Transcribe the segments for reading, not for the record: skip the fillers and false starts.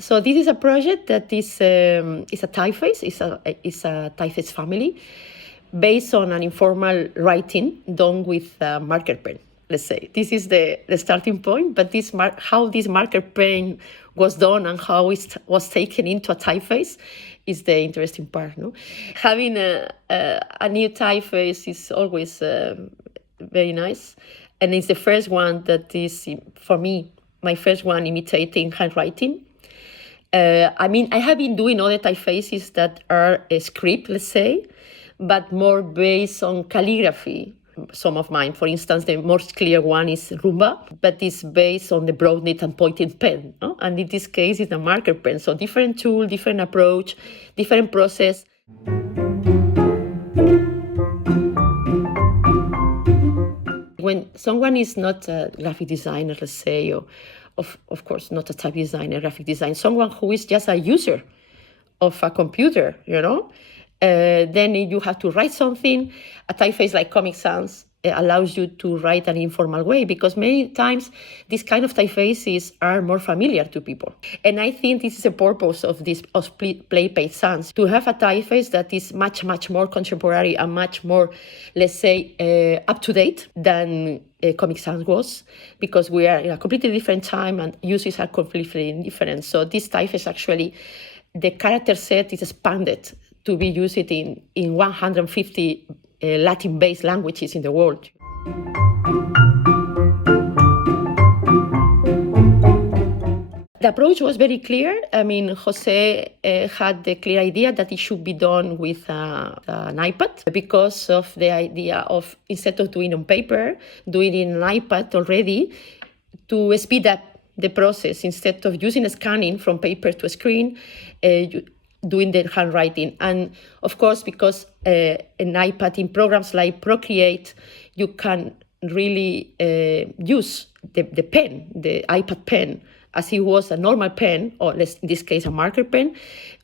So this is a project that is a typeface, is a typeface family based on an informal writing done with a marker pen. Let's say this is the starting point, but how this marker pen was done and how it was taken into a typeface is the interesting part. No, having a new typeface is always very nice, and it's the first one that is, for me, my first one imitating handwriting. I have been doing other typefaces that are a script, let's say, but more based on calligraphy. Some of mine, for instance, the most clear one is Rumba, but it's based on the broad-knit and pointed pen. No? And in this case, it's a marker pen. So different tool, different approach, different process. When someone is not a graphic designer, let's say, or of course not a type designer, graphic design, someone who is just a user of a computer, then you have to write something. A typeface like Comic Sans allows you to write an informal way, because many times these kind of typefaces are more familiar to people. And I think this is the purpose of this Playpen Sans, to have a typeface that is much, much more contemporary and much more, let's say, up to date than Comic Sans was, because we are in a completely different time and uses are completely different. So this typeface actually, the character set is expanded to be used in 150 Latin-based languages in the world. The approach was very clear. Jose had the clear idea that it should be done with an iPad, because of the idea of, instead of doing on paper, doing it in an iPad already, to speed up the process. Instead of using a scanning from paper to a screen, doing the handwriting. And of course, because an iPad in programs like Procreate, you can really use the pen, the iPad pen, as it was a normal pen, or in this case, a marker pen.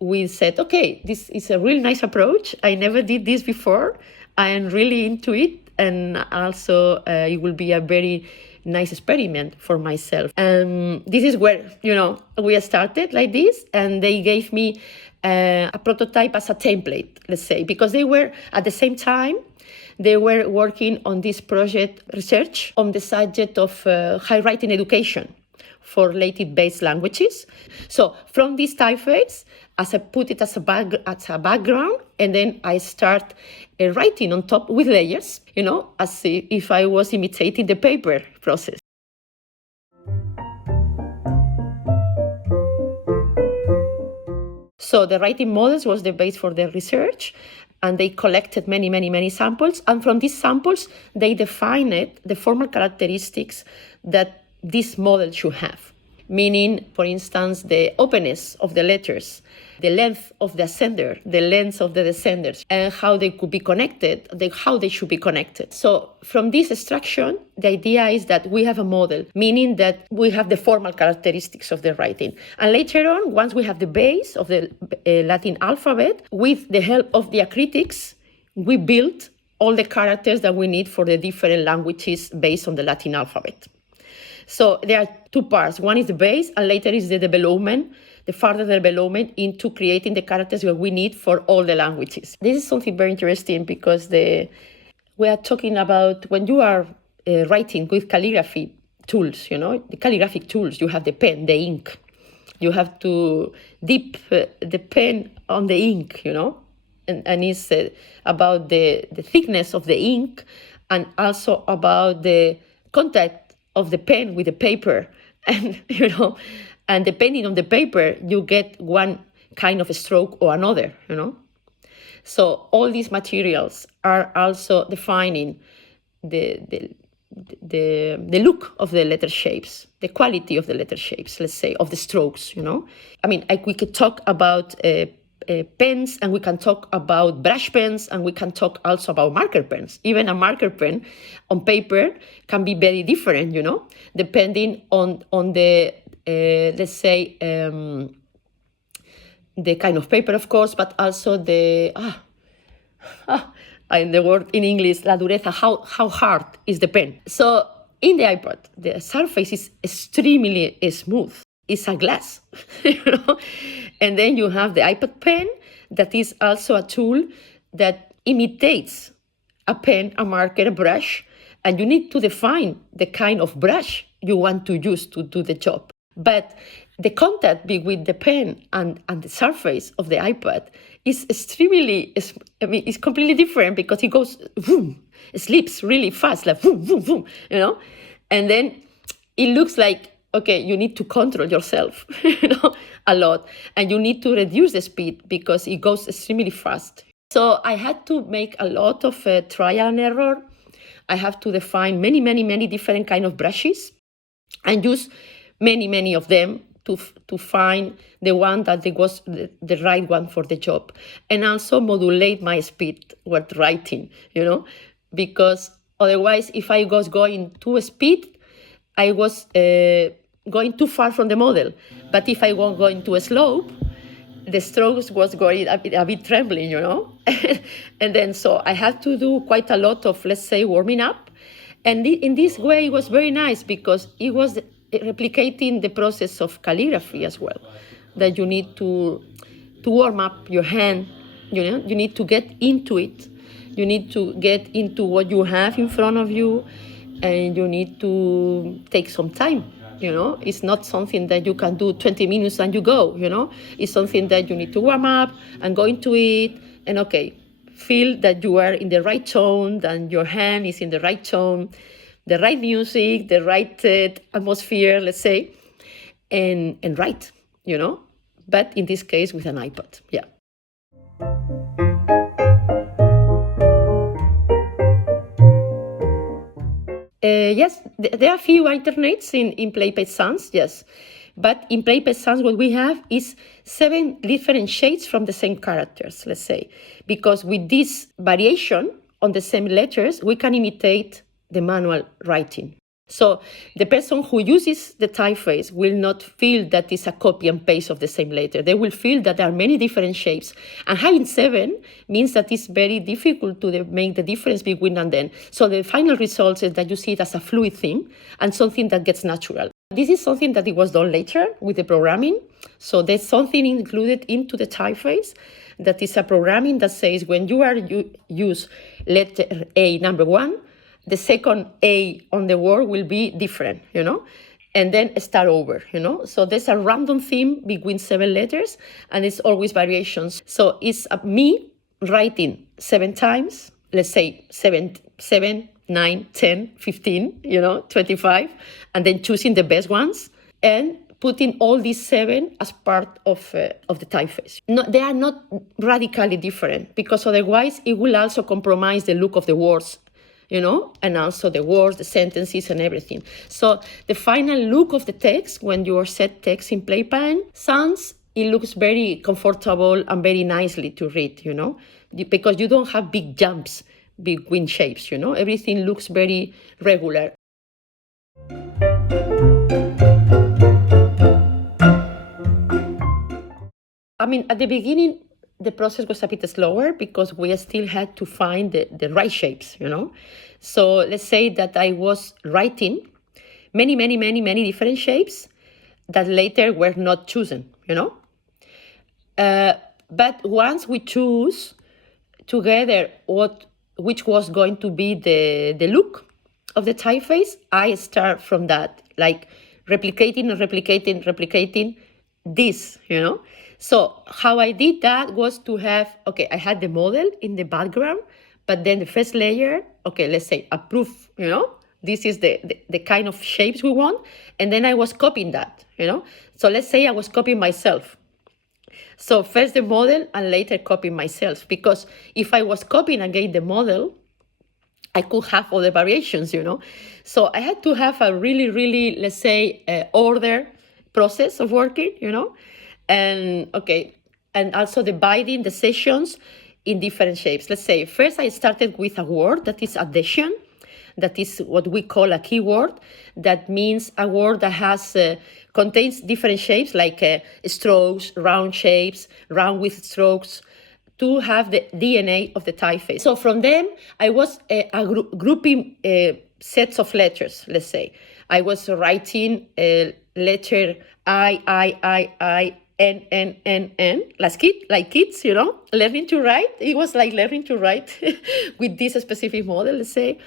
We said, okay, this is a really nice approach. I never did this before. I am really into it. And also, it will be a very nice experiment for myself. And this is where, we started like this, and they gave me a prototype as a template, let's say, because they were, at the same time, they were working on this project research on the subject of handwriting education for Latin-based languages. So from this typeface, as I put it as a background, and then I start writing on top with layers, as if I was imitating the paper process. So the writing models was the base for the research, and they collected many, many, many samples. And from these samples, they defined the formal characteristics that this model should have. Meaning, for instance, the openness of the letters, the length of the ascender, the length of the descenders, and how they could be connected, how they should be connected. So from this extraction, the idea is that we have a model, meaning that we have the formal characteristics of the writing. And later on, once we have the base of the Latin alphabet, with the help of the acritics, we build all the characters that we need for the different languages based on the Latin alphabet. So there are two parts. One is the base, and later is the development, the further development into creating the characters that we need for all the languages. This is something very interesting, because we are talking about when you are writing with calligraphy tools, the calligraphic tools, you have the pen, the ink. You have to dip the pen on the ink, and it's about the thickness of the ink, and also about the contact of the pen with the paper. And, and depending on the paper, you get one kind of a stroke or another, So all these materials are also defining the look of the letter shapes, the quality of the letter shapes, let's say, of the strokes, we could talk about pens, and we can talk about brush pens, and we can talk also about marker pens. Even a marker pen on paper can be very different, depending on the, let's say, the kind of paper, of course, but also the, in the word in English, la dureza, how hard is the pen. So in the iPad, the surface is extremely smooth. It's a glass, you know? And then you have the iPad pen that is also a tool that imitates a pen, a marker, a brush, and you need to define the kind of brush you want to use to do the job. But the contact between the pen and the surface of the iPad is extremely, it's completely different because it goes, boom, it slips really fast, like boom, boom, boom, you know? And then it looks like, okay, you need to control yourself, you know, a lot. And you need to reduce the speed because it goes extremely fast. So I had to make a lot of trial and error. I have to define many, many, many different kind of brushes and use many, many of them to find the one that was the right one for the job. And also modulate my speed while writing, you know, because otherwise, if I was going too speed, I was going too far from the model. But if I was going too slow, the strokes was going a bit trembling, you know? And then so I had to do quite a lot of, let's say, warming up. And in this way, it was very nice because it was replicating the process of calligraphy as well, that you need to warm up your hand, you know, you need to get into it. You need to get into what you have in front of you, and you need to take some time, you know. It's not something that you can do 20 minutes and you go, you know. It's something that you need to warm up and go into it and, okay, feel that you are in the right tone, that your hand is in the right tone, the right music, the right atmosphere, let's say, and write, you know. But in this case, with an iPad, yeah. Yes, there are a few alternates in Playpen Sans, yes. But in Playpen Sans, what we have is 7 different shades from the same characters, let's say. Because with this variation on the same letters, we can imitate the manual writing. So the person who uses the typeface will not feel that it's a copy and paste of the same letter. They will feel that there are many different shapes. And having 7 means that it's very difficult to make the difference between and then. So the final result is that you see it as a fluid thing and something that gets natural. This is something that it was done later with the programming. So there's something included into the typeface that is a programming that says when you use letter A number 1, the second A on the word will be different, you know, and then start over, you know. So there's a random theme between 7 letters, and it's always variations. So it's me writing 7 times, let's say 7, 9, 10, 15, you know, 25, and then choosing the best ones and putting all these 7 as part of the typeface. No, they are not radically different because otherwise it will also compromise the look of the words, you know, and also the words, the sentences, and everything. So the final look of the text, when you set text in Playpen Sans, it looks very comfortable and very nicely to read, you know, because you don't have big jumps between shapes, you know. Everything looks very regular. I mean, at the beginning, the process was a bit slower because we still had to find the right shapes, you know. So let's say that I was writing many, many, many, many different shapes that later were not chosen, you know. But once we choose together which was going to be the look of the typeface, I start from that, like replicating and replicating this, you know. So how I did that was to have, okay, I had the model in the background, but then the first layer, okay, let's say approve, you know, this is the kind of shapes we want. And then I was copying that, you know. So let's say I was copying myself. So first the model and later copying myself, because if I was copying again the model, I could have all the variations, you know. So I had to have a really, really, let's say, order process of working, you know. And okay, and also dividing the sessions in different shapes. Let's say first I started with a word that is adhesion. That is what we call a keyword. That means a word that has contains different shapes like strokes, round shapes, round with strokes, to have the DNA of the typeface. So from them, I was grouping sets of letters, let's say. I was writing a letter I, N, like kids, learning to write. It was like learning to write with this specific model, let's say.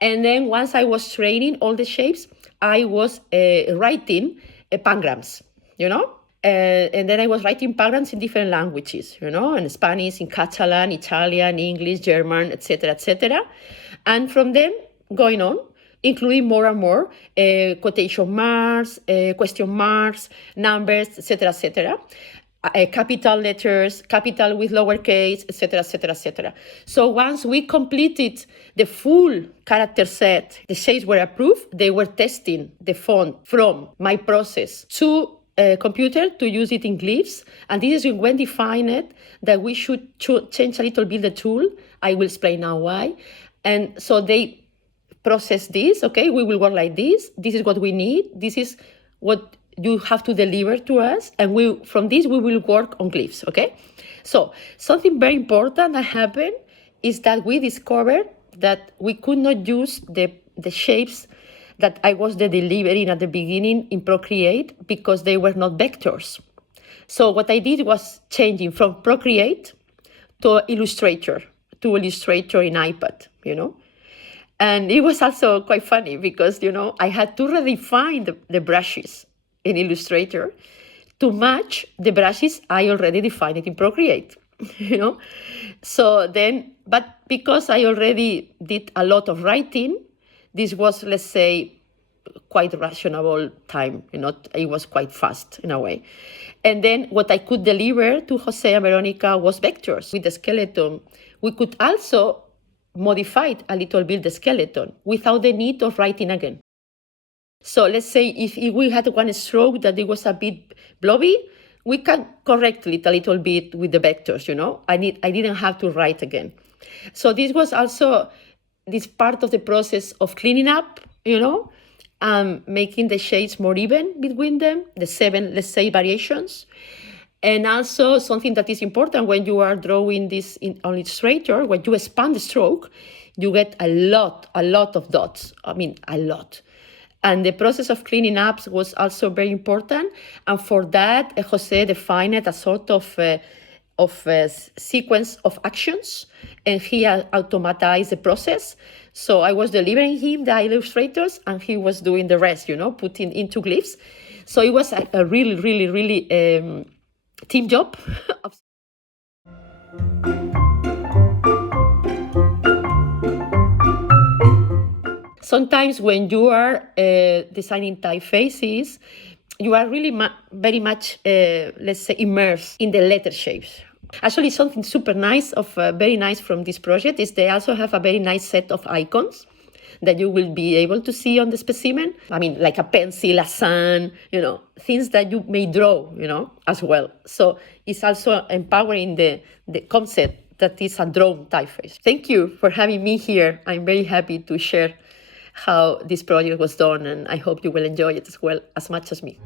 And then once I was training all the shapes, I was writing pangrams, and then I was writing pangrams in different languages, in Spanish, in Catalan, Italian, English, German, etc. And from them, going on, including more and more quotation marks, question marks, numbers, etc. Capital letters, capital with lowercase, etc. So once we completed the full character set, the shapes were approved, they were testing the font from my process to a computer to use it in glyphs. And this is when defined that we should change a little bit the tool. I will explain now why. And so they process this, okay, we will work like this. This is what we need. This is what you have to deliver to us. And from this, we will work on glyphs, okay? So something very important that happened is that we discovered that we could not use the shapes that I was delivering at the beginning in Procreate because they were not vectors. So what I did was changing from Procreate to Illustrator in iPad, And it was also quite funny because, I had to redefine the brushes in Illustrator to match the brushes I already defined it in Procreate, So then, but because I already did a lot of writing, this was, let's say, quite rational time, it was quite fast in a way. And then what I could deliver to Jose and Veronica was vectors with the skeleton. We could also modify a little bit the skeleton without the need of writing again. So let's say if we had one stroke that it was a bit blobby, we can correct it a little bit with the vectors, I didn't have to write again. So this was also this part of the process of cleaning up, making the shades more even between them, the 7, let's say, variations. And also something that is important when you are drawing this on Illustrator, when you expand the stroke, you get a lot of dots. I mean, a lot. And the process of cleaning up was also very important. And for that, Jose defined a sort of sequence of actions, and he automatized the process. So I was delivering him the illustrators, and he was doing the rest, putting into glyphs. So it was a really team job. Sometimes when you are designing typefaces, you are really very much, let's say, immersed in the letter shapes. Actually, something super nice, very nice from this project is they also have a very nice set of icons that you will be able to see on the specimen. I mean, like a pencil, a sun, things that you may draw, as well. So it's also empowering the concept that is a drawn typeface. Thank you for having me here. I'm very happy to share how this project was done, and I hope you will enjoy it as well as much as me.